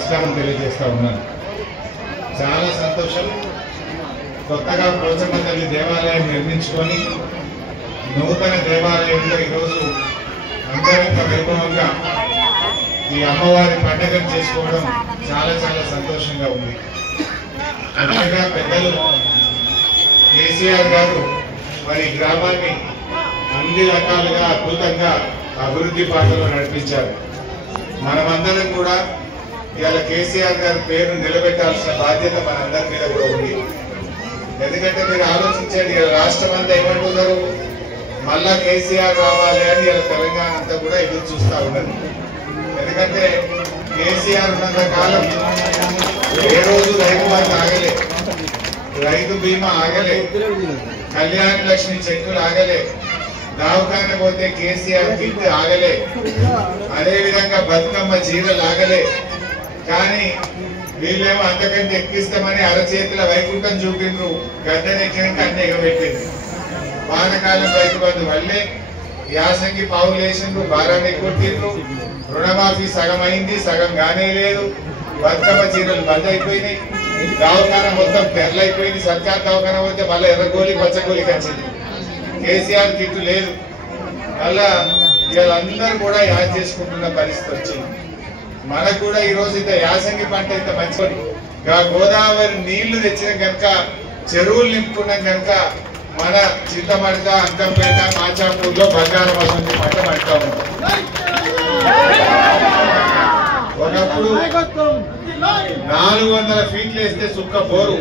నమస్కారం తెలియజేస్తా ఉన్నాను. చాలా సంతోషం. కొత్తగా పోచమ్మ తల్లి దేవాలయం నిర్మించుకొని నూతన దేవాలయంలో ఈరోజు అంగరంగ వైభవంగా ఈ అమ్మవారి పండుగను చేసుకోవడం చాలా చాలా సంతోషంగా ఉంది. ముఖ్యంగా పెద్దలు కేసీఆర్ గారు మరి గ్రామాన్ని అన్ని రకాలుగా అద్భుతంగా అభివృద్ధి పాటలో నడిపించారు. మనమందరం కూడా ఇవాళ కేసీఆర్ గారి పేరు నిలబెట్టాల్సిన బాధ్యత మనందరి మీద కూడా ఉంది. ఎందుకంటే మీరు ఆలోచించండి, ఇలా రాష్ట్రం అంతా ఏమంటున్నారు, మళ్ళా కేసీఆర్ రావాలి అని ఇలా తెలంగాణ అంతా కూడా ఎదురు చూస్తా ఉన్నది. ఎందుకంటే కేసీఆర్ ఉన్నంత కాలం ఏ రోజు రైతు బంధు ఆగలే, రైతు బీమా ఆగలే, కళ్యాణ లక్ష్మి చెక్కులు ఆగలే, దవాఖాన పోతే కేసీఆర్ కిట్ ఆగలే, అదే విధంగా బతుకమ్మ చీరలు ఆగలే. కానీ వీళ్ళేమో అంతకంటే ఎక్కిస్తామని అరచేతుల వైకుంఠం చూపిండ్రు, గద్దెనెక్కినాక అన్ని ఎగబెట్టింది. వానకాలం రైతు బంధు వల్లే, యాసంగి పావులు వేసిండ్రు, భారాన్ని కొట్టిండ్రు, రుణమాఫీ సగం అయింది, సగం గానే లేదు, బతుకమ్మ చీరలు బంద్ అయిపోయినాయి, దవాఖాన మొత్తం తెరలైపోయింది. సర్కార్ దవాఖాన పోతే మళ్ళీ ఎర్రగోలి పచ్చగోలికి వచ్చింది, కేసీఆర్ కిట్టు లేదు. అలా వీళ్ళందరూ కూడా యాడ్ చేసుకుంటున్న పరిస్థితి వచ్చింది. మనకు కూడా ఈ రోజు ఇంత యాసంగి పంట ఇంత మంచి గోదావరి నీళ్లు తెచ్చిన కనుక, చెరువులు నింపుకున్నాం కనుక మన చింతమడక, అంకంపేట, మాచాపూర్లో బంగారం వస్తుంది పంట పండుతా ఉంటాం. ఒకప్పుడు 400 ఫీట్లు వేస్తే చుక్క బోరు,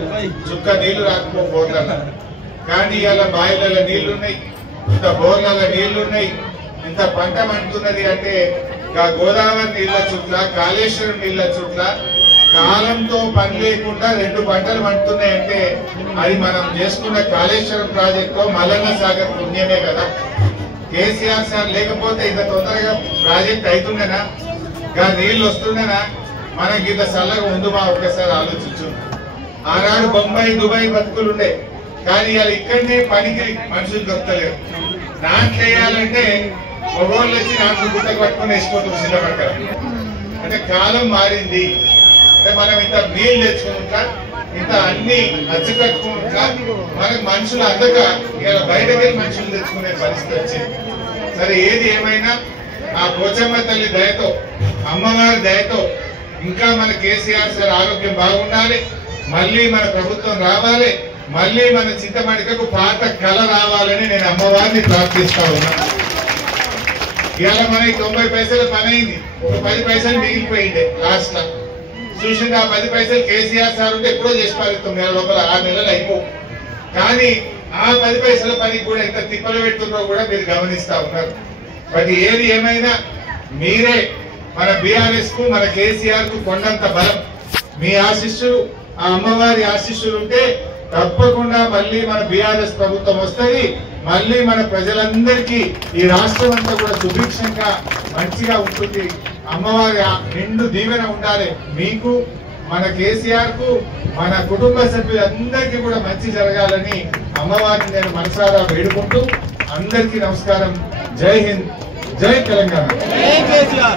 చుక్క నీళ్లు రాకపో బోర్లలో. కానీ ఇవాళ బాయిలలో నీళ్లున్నాయి, ఇంత బోర్లలో నీళ్లున్నాయి, ఇంత పంట పండుతున్నది. అంటే గోదావరి నీళ్ల చుట్ల, కాళేశ్వరం నీళ్ల చుట్ల కాలంతో పని లేకుండా 2 పంటలు పండుతున్నాయంటే అది మనం చేసుకున్న కాళేశ్వరం ప్రాజెక్టు మల్లన్న సాగర్ పుణ్యమే కదా. కేసీఆర్ సార్ లేకపోతే ఇంత తొందరగా ప్రాజెక్ట్ అవుతుండేనా, నీళ్లు వస్తుండేనా, మనకి ఇంత చల్లగా ఉందుమా? ఒక్కసారి ఆలోచించు. ఆనాడు బొంబాయి, దుబాయ్ బతుకులుండే, కానీ ఇవాళ ఇక్కడనే పనికి మనుషులు దొరకలేరు. నాట్లు వేయాలంటే మొగోళ్ళు వచ్చి నాట్లు గుట్టకు పట్టుకుని వేసిపోతుంది సిద్ధపడతారు. అంటే కాలం మారింది. అంటే మనం ఇంత నీళ్ళు తెచ్చుకుంటా, ఇంత అన్ని అచ్చు కట్టుకుంటా, మనకు మనుషులు అందక ఇలా బయటకు వెళ్ళి మనుషులు తెచ్చుకునే పరిస్థితి వచ్చింది. సరే, ఏది ఏమైనా ఆ పోచమ్మ తల్లి దయతో, అమ్మవారి దయతో ఇంకా మన కేసీఆర్ సార్ ఆరోగ్యం బాగుండాలి, మళ్ళీ మన ప్రభుత్వం రావాలి, మళ్ళీ మన చింతమడికకు పాత కళ రావాలని నేను అమ్మవారిని ప్రార్థిస్తా ఉన్నా. ఇవాళ మనకి 90 పైసల పని అయింది, ఒక 10 పైసలు మిగిలిపోయింది లాస్ట్ లో. చూసింది ఆ 10 పైసలు కేసీఆర్ సార్ ఉంటే ఎప్పుడో చేసి పారేస్తాం, నెల లోపల 6 నెలలు అయిపో. కానీ ఆ 10 పైసల పనికి కూడా ఇంత తిప్పలు పెడుతుందో కూడా మీరు గమనిస్తా ఉన్నారు. బట్ ఏది ఏమైనా మీరే మన బీఆర్ఎస్ కు, మన కేసీఆర్ కు కొండంత బలం. మీ ఆశీస్సులు, ఆ అమ్మవారి ఆశీస్సులు ఉంటే తప్పకుండా మళ్ళీ మన బీఆర్ఎస్ ప్రభుత్వం వస్తుంది. మళ్ళీ మన ప్రజలందరికీ ఈ రాష్ట్రం అంతా కూడా సుభిక్షంగా మంచిగా ఉంటుంది. అమ్మవారి నిండు దీవెన ఉండాలి మీకు, మన కేసీఆర్ కు, మన కుటుంబ సభ్యులందరికీ కూడా మంచి జరగాలని అమ్మవారిని నేను మనసారా వేడుకుంటూ అందరికీ నమస్కారం. జై హింద్, జై తెలంగాణ. అయిపోయిందా?